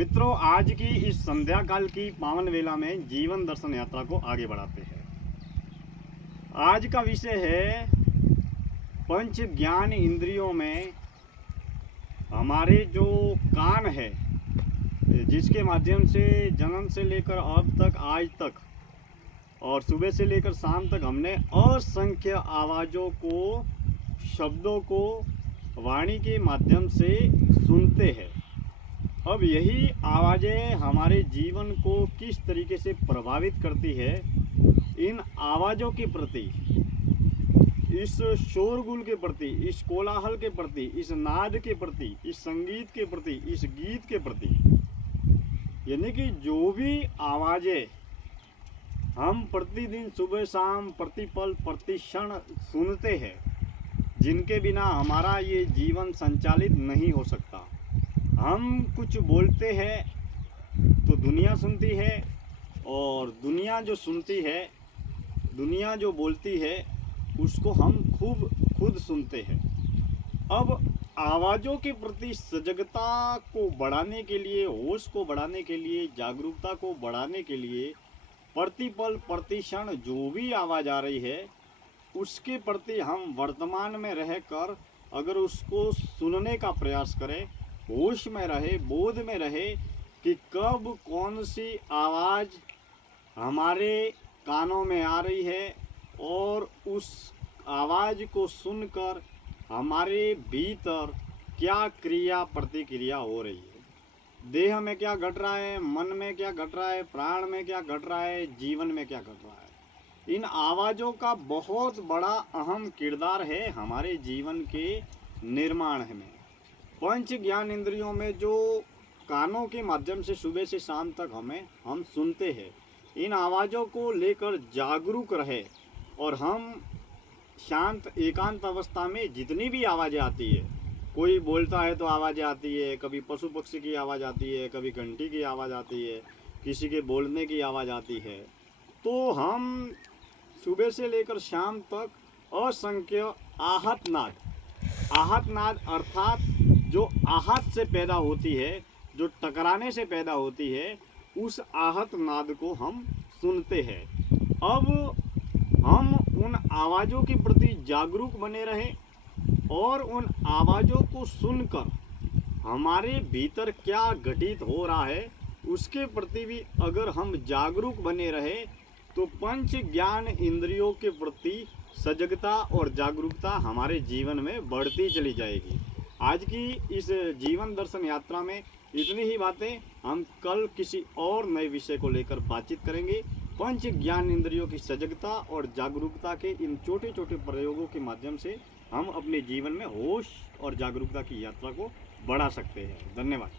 मित्रों, आज की इस संध्या काल की पावन वेला में जीवन दर्शन यात्रा को आगे बढ़ाते हैं। आज का विषय है पंच ज्ञान इंद्रियों में हमारे जो कान है, जिसके माध्यम से जन्म से लेकर अब तक आज तक और सुबह से लेकर शाम तक हमने असंख्य आवाज़ों को, शब्दों को वाणी के माध्यम से सुनते हैं। अब यही आवाज़ें हमारे जीवन को किस तरीके से प्रभावित करती है, इन आवाज़ों के प्रति, इस शोरगुल के प्रति, इस कोलाहल के प्रति, इस नाद के प्रति, इस संगीत के प्रति, इस गीत के प्रति, यानी कि जो भी आवाज़ें हम प्रतिदिन सुबह शाम प्रतिपल प्रतिक्षण सुनते हैं, जिनके बिना हमारा ये जीवन संचालित नहीं हो सकता। हम कुछ बोलते हैं तो दुनिया सुनती है, और दुनिया जो सुनती है, दुनिया जो बोलती है, उसको हम खुद सुनते हैं। अब आवाज़ों के प्रति सजगता को बढ़ाने के लिए, होश को बढ़ाने के लिए, जागरूकता को बढ़ाने के लिए प्रतिपल प्रतिक्षण जो भी आवाज़ आ रही है, उसके प्रति हम वर्तमान में रहकर अगर उसको सुनने का प्रयास करें, होश में रहे, बोध में रहे कि कब कौन सी आवाज़ हमारे कानों में आ रही है, और उस आवाज़ को सुनकर हमारे भीतर क्या क्रिया प्रतिक्रिया हो रही है, देह में क्या घट रहा है, मन में क्या घट रहा है, प्राण में क्या घट रहा है, जीवन में क्या घट रहा है। इन आवाज़ों का बहुत बड़ा अहम किरदार है हमारे जीवन के निर्माण में। पंच ज्ञान इंद्रियों में जो कानों के माध्यम से सुबह से शाम तक हम सुनते हैं, इन आवाज़ों को लेकर जागरूक रहे, और हम शांत एकांत अवस्था में जितनी भी आवाज़ें आती है, कोई बोलता है तो आवाज़ें आती है, कभी पशु पक्षी की आवाज़ आती है, कभी घंटी की आवाज़ आती है, किसी के बोलने की आवाज़ आती है, तो हम सुबह से लेकर शाम तक असंख्य आहत नाद अर्थात जो आहत से पैदा होती है, जो टकराने से पैदा होती है, उस आहत नाद को हम सुनते हैं। अब हम उन आवाज़ों के प्रति जागरूक बने रहें, और उन आवाज़ों को सुनकर हमारे भीतर क्या घटित हो रहा है, उसके प्रति भी अगर हम जागरूक बने रहें, तो पंच ज्ञान इंद्रियों के प्रति सजगता और जागरूकता हमारे जीवन में बढ़ती चली जाएगी। आज की इस जीवन दर्शन यात्रा में इतनी ही बातें। हम कल किसी और नए विषय को लेकर बातचीत करेंगे। पंच ज्ञान इंद्रियों की सजगता और जागरूकता के इन छोटे छोटे प्रयोगों के माध्यम से हम अपने जीवन में होश और जागरूकता की यात्रा को बढ़ा सकते हैं। धन्यवाद।